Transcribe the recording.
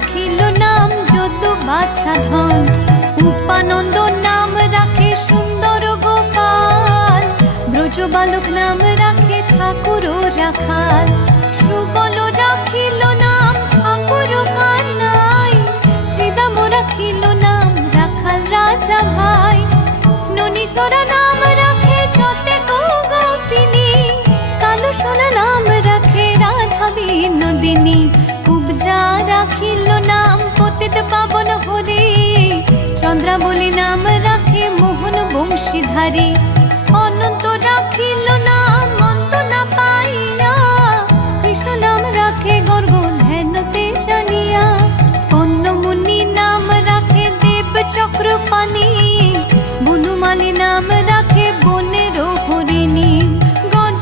রাখিল নাম যদু বাছা ধন। উপানন্দ নাম রাখে সুন্দর গোপাল, ব্রজ বালক নাম রাখে ঠাকুর রাখাল। সুবল রাখিল নাম ঠাকুর কানাই, শ্রীদাম রাখিল নাম রাখাল রাজা ভাই। ননীচরা নাম রাখে যতে গোপিনী, কালো সোনা নাম রাখে রাধা বিনোদিনী। কুবজা রাখিল নাম পতিত পাবন হরি, চন্দ্রাবলী নাম রাখে মোহন বংশীধারী। অনন্ত রাখিল